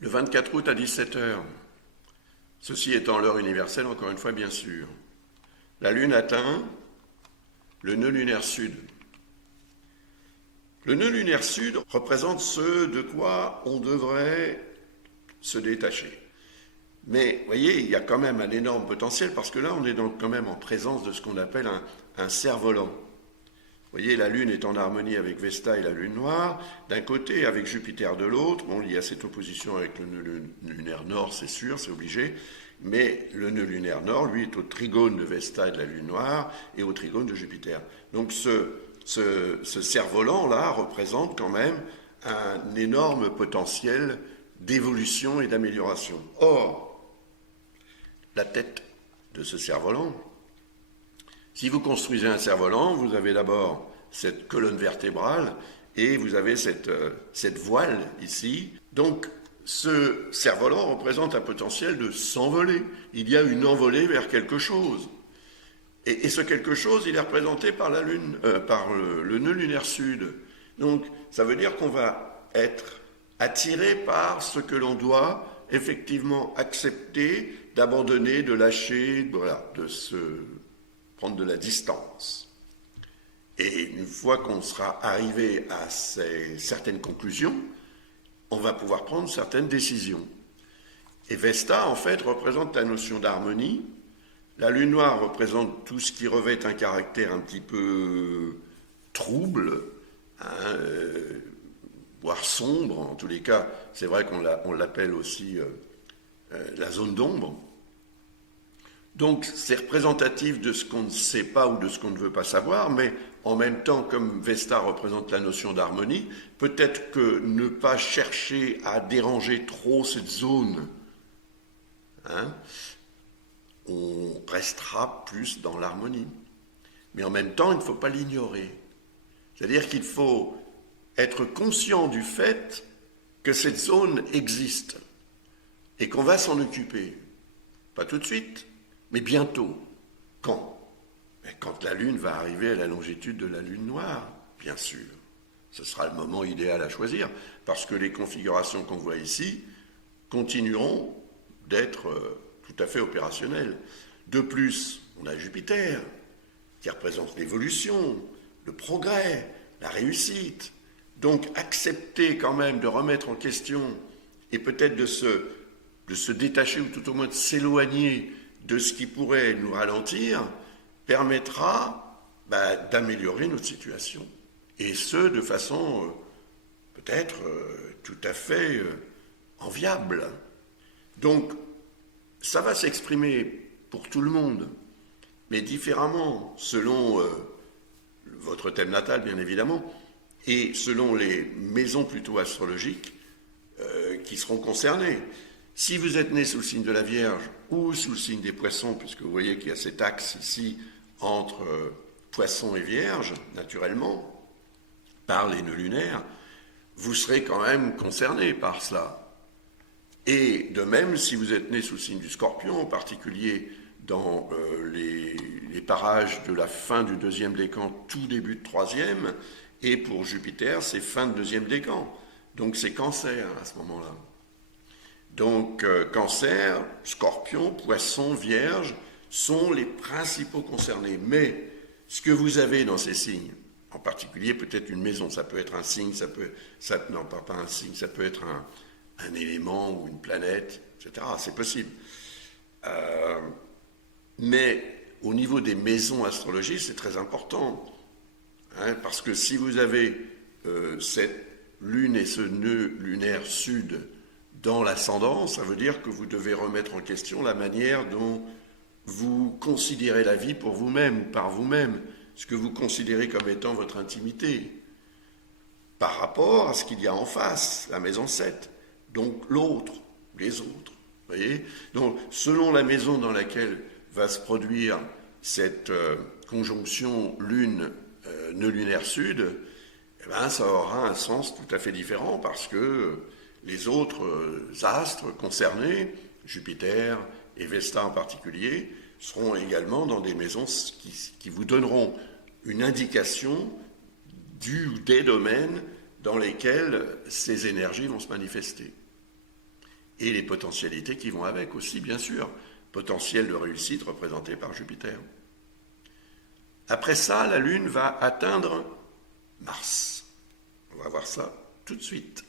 Le 24 août à 17 heures, ceci étant l'heure universelle, encore une fois bien sûr, la Lune atteint le nœud lunaire sud. Le nœud lunaire sud représente ce de quoi on devrait se détacher. Mais, vous voyez, il y a quand même un énorme potentiel, parce que là, on est donc quand même en présence de ce qu'on appelle un cerf-volant. Vous voyez, la Lune est en harmonie avec Vesta et la Lune noire, d'un côté, avec Jupiter de l'autre. Bon, il y a cette opposition avec le nœud lunaire nord, c'est sûr, c'est obligé. Mais le nœud lunaire nord, lui, est au trigone de Vesta et de la Lune noire, et au trigone de Jupiter. Donc ce cerf-volant-là représente quand même un énorme potentiel d'évolution et d'amélioration. Or, la tête de ce cerf-volant, si vous construisez un cerf-volant, vous avez d'abord cette colonne vertébrale et vous avez cette voile ici. Donc, ce cerf-volant représente un potentiel de s'envoler. Il y a une envolée vers quelque chose. Et ce quelque chose, il est représenté par la Lune, par le nœud lunaire sud. Donc, ça veut dire qu'on va être attiré par ce que l'on doit effectivement accepter, d'abandonner, de lâcher, voilà, de se prendre de la distance. Et une fois qu'on sera arrivé à certaines conclusions, on va pouvoir prendre certaines décisions. Et Vesta, en fait, représente la notion d'harmonie. La Lune noire représente tout ce qui revêt un caractère un petit peu trouble, hein, voire sombre. En tous les cas, c'est vrai qu'on l'appelle aussi la zone d'ombre. Donc, c'est représentatif de ce qu'on ne sait pas ou de ce qu'on ne veut pas savoir, mais en même temps, comme Vesta représente la notion d'harmonie, peut-être que ne pas chercher à déranger trop cette zone, hein, on restera plus dans l'harmonie. Mais en même temps, il ne faut pas l'ignorer. C'est-à-dire qu'il faut être conscient du fait que cette zone existe et qu'on va s'en occuper. Pas tout de suite, mais bientôt. Quand ? Quand la Lune va arriver à la longitude de la Lune noire, bien sûr. Ce sera le moment idéal à choisir, parce que les configurations qu'on voit ici continueront d'être tout à fait opérationnelles. De plus, on a Jupiter, qui représente l'évolution, le progrès, la réussite. Donc accepter quand même de remettre en question et peut-être de se détacher ou tout au moins de s'éloigner de ce qui pourrait nous ralentir permettra d'améliorer notre situation. Et ce, de façon peut-être tout à fait enviable. Donc, ça va s'exprimer pour tout le monde, mais différemment, selon votre thème natal, bien évidemment, et selon les maisons plutôt astrologiques qui seront concernées. Si vous êtes né sous le signe de la Vierge ou sous le signe des Poissons, puisque vous voyez qu'il y a cet axe ici entre Poissons et Vierge, naturellement, par les nœuds lunaires, vous serez quand même concerné par cela. Et de même, si vous êtes né sous le signe du Scorpion, en particulier dans les parages de la fin du deuxième décan, tout début de troisième, et pour Jupiter, c'est fin de deuxième décan. Donc c'est Cancer à ce moment-là. Donc Cancer, Scorpion, Poisson, Vierge sont les principaux concernés. Mais ce que vous avez dans ces signes, en particulier peut-être une maison, ça peut être un signe, non pas un signe, ça peut être un élément ou une planète, etc. C'est possible. Mais au niveau des maisons astrologiques, c'est très important. Hein, parce que si vous avez cette lune et ce nœud lunaire sud dans l'ascendant, ça veut dire que vous devez remettre en question la manière dont vous considérez la vie pour vous-même ou par vous-même, ce que vous considérez comme étant votre intimité, par rapport à ce qu'il y a en face, la maison 7, donc l'autre, les autres. Voyez ? Donc, selon la maison dans laquelle va se produire cette conjonction nœud lunaire sud, eh ben, ça aura un sens tout à fait différent parce que les autres astres concernés, Jupiter et Vesta en particulier, seront également dans des maisons qui vous donneront une indication du ou des domaines dans lesquels ces énergies vont se manifester. et les potentialités qui vont avec aussi, bien sûr. Potentiel de réussite représenté par Jupiter. Après ça, la Lune va atteindre Mars. On va voir ça tout de suite.